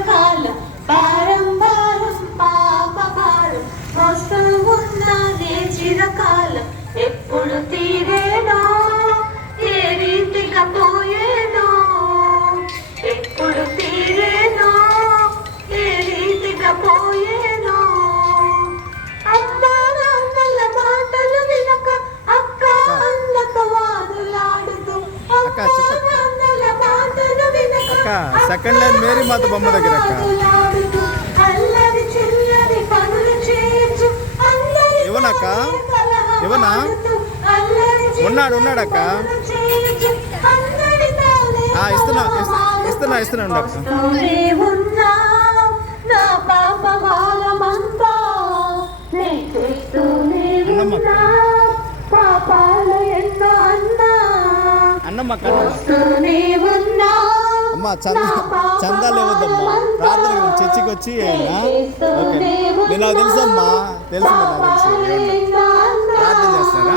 చిరకాల భారం భారం పాప భారం మోస్తూ ఉన్నది చిరకాలం ఎప్పుడు తీరేనో ఏ రీతిగా పోయేనో ఎప్పుడు తీరేనో ఏ రీతిగా పోయేనో అమ్మానాన్నల మాటలు వినక అక్క అన్నతో వాదులాడుతూ అమ్మానాన్నల మాటలు వినక సెకండ్ లైన్ మేరీ మాత బొమ్మ దగ్గర అల్లరి చిల్లరి పనులు చేయొచ్చు ఇవ్వనక్క ఇవ్వనా ఉన్నాడక్క ఇస్తున్నా ఇస్తున్నా ఇస్తున్నా ఉన్నా నా పాప బాలమంతా పాపాలు ఎన్నో అన్నా అన్నమ్మ ఉన్నా అమ్మా చందాలు ఇవ్వద్దమ్మా ప్రార్థన చర్చికి వచ్చి నేను నాకు తెలుసమ్మా తెలుసు ప్రార్థన చేస్తారా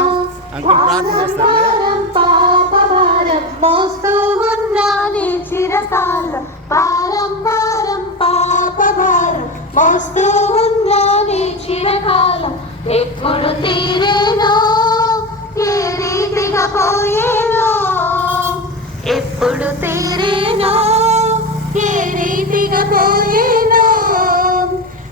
అంకుల్ ప్రార్థన చేస్తారా మోస్తూ ఉన్నాని చిరకాలం పారం పారం పాప భారం మోస్తూ ఉన్నాని చిరకాలం ఎప్పుడు తీరేనో ఏ రీతిగా పోయేనో ఎప్పుడు తీరేనో ఏ రీతిగా పోయేనో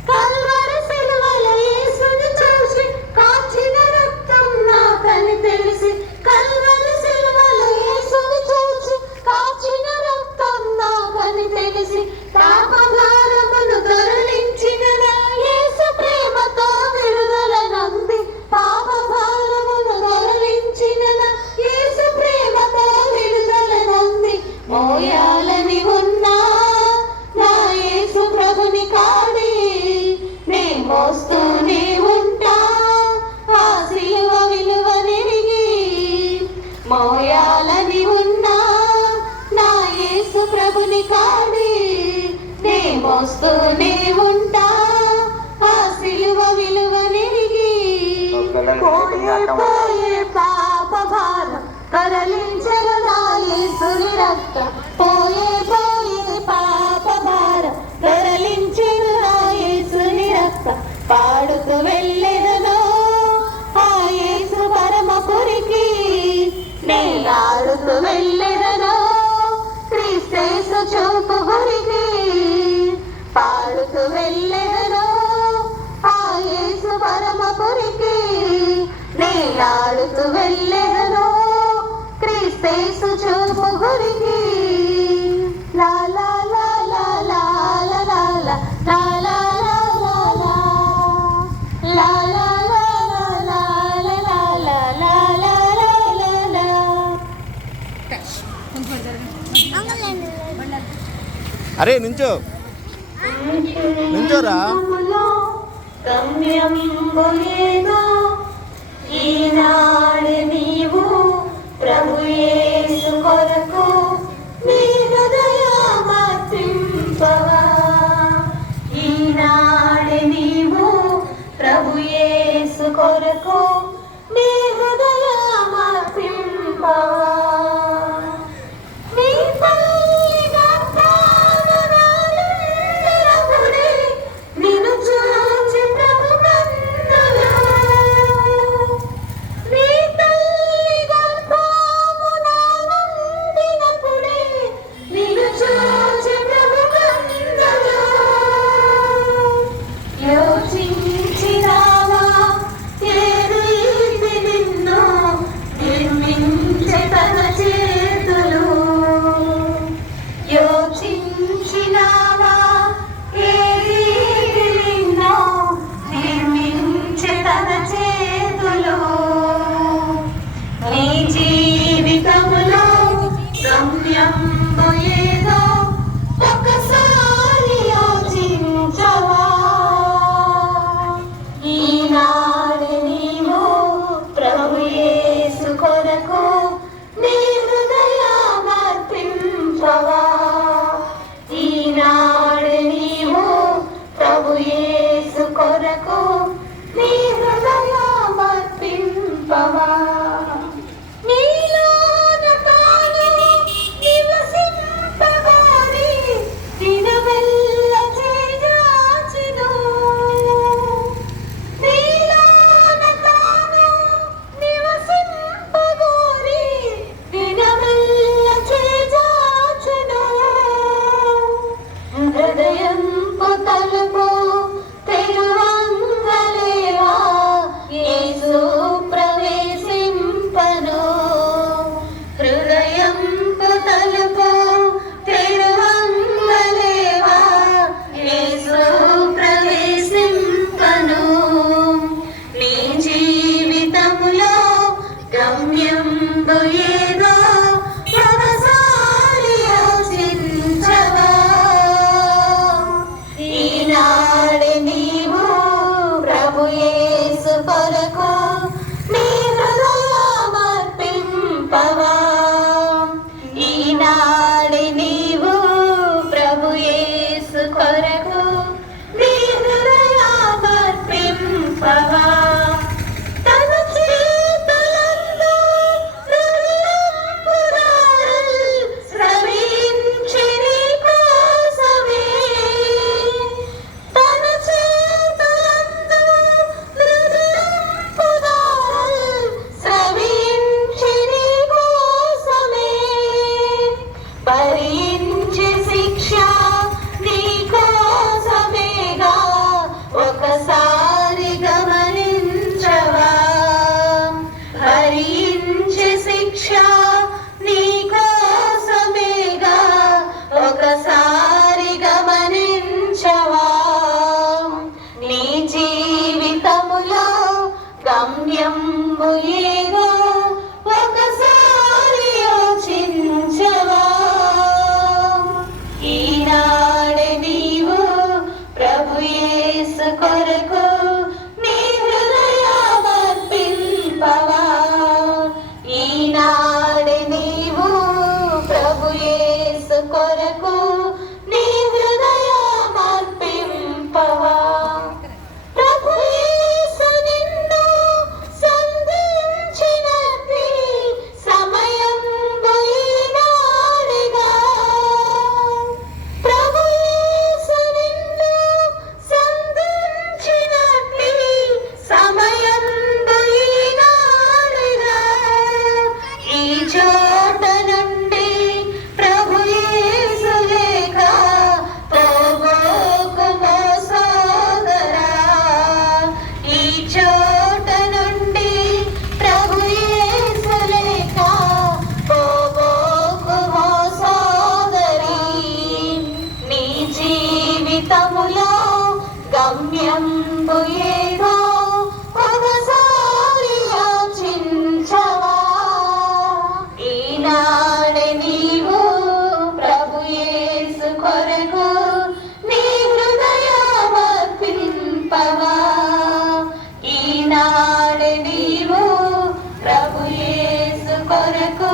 కల్వరి సిలువల యేసుని చూసి కాచిన రక్తం నాకని తెలిసి కల్వరి సిలువల యేసుని చూసి కాచిన రక్తం నాకని తెలిసి పాప భారమును దొరలించిన యేసు ప్రేమతో విడుదల నంది పాప భారమును దొరలించిన యేసు ప్రేమతో విడుదల నంది మోయాలని ఉన్నా నా యేసు ప్రభుని కాడి నే మోస్తూనే ఉంటా ఆ సిలువ విలువ నెరిగి మోయాలని ఉన్నా నా యేసు ప్రభుని కాడి నే మోస్తూనే ఉంటా ఆ సిలువ విలువ నెరిగి పోయే పాప భారం కరలించరు నా యేసుని రక్తం పోయే పాప భారం కరలించరు నా యేసుని రక్తం పాడుతూ వెళ్ళెదను ఆ యేసు పరమపురికి నేను ఆడుతూ వెళ్ళెదను క్రీస్తు చూపు గురికి పాడుతూ వెళ్ళెదను ఆ యేసు పరమపురికి నేను ఆడుతూ వెళ్ళెదను క్రీస్తు చూపు గురికి లా లా లా లా లా లా లా లా లా లా లా లా లా అరే నుంచో నుంచోరా ఈనాడు నీవు ప్రభు యేసు కొరకు నీ హృదయమర్పింపవా ఈనాడు నీవు ప్రభు యేసు కొరకు నీ హృదయమర్పింపవా నీ తల్లి గర్భాననాలుండినప్పుడే నిన్ను చూచి ప్రభు కన్నులు నీ తల్లి గర్భాననాలుండినప్పుడే నిన్ను చూచి ప్రభు కన్నులు యోచించినావా ఏ రీతి నిన్ను నిర్మించే తన చేతులు యోచించినావా ఏ రీతి నిన్ను నిర్మించే తన చేతులు నీ జీవితములో గమ్యంబు ఏదో ఒకసారి యోచించవా ఈనాడు నీవు ప్రభు యేసు కొరకు నీ హృదయమర్పింపవా ఈనాడు నీవు ప్రభు యేసు కొరకు నీ హృదయమర్పింపవా నీలోన తాను నివసింప కొరకు నీ హృదయమర్పింపవా ప్రభు యేసు నిన్ను సంధించినట్టి సమయం ఈనాడిగా ప్రభు యేసు నిన్ను సంధించినట్టి సమయం ఈనాడిగా ఈ చోట నుండి ప్రభు యేసు లేక పోబోకుమో సోదరా ఈ చోట నుండి ప్రభు యేసు లేక పోబోకుమో సోదరి నీ జీవితములో గమ్యంబు ఏదో ఒకసారి యోచించవా ఈనాడే నీవు ప్రభు యేసు కొరకు నీ హృదయమర్పింపవా ఈనాడే నీవు ప్రభు యేసు కొరకు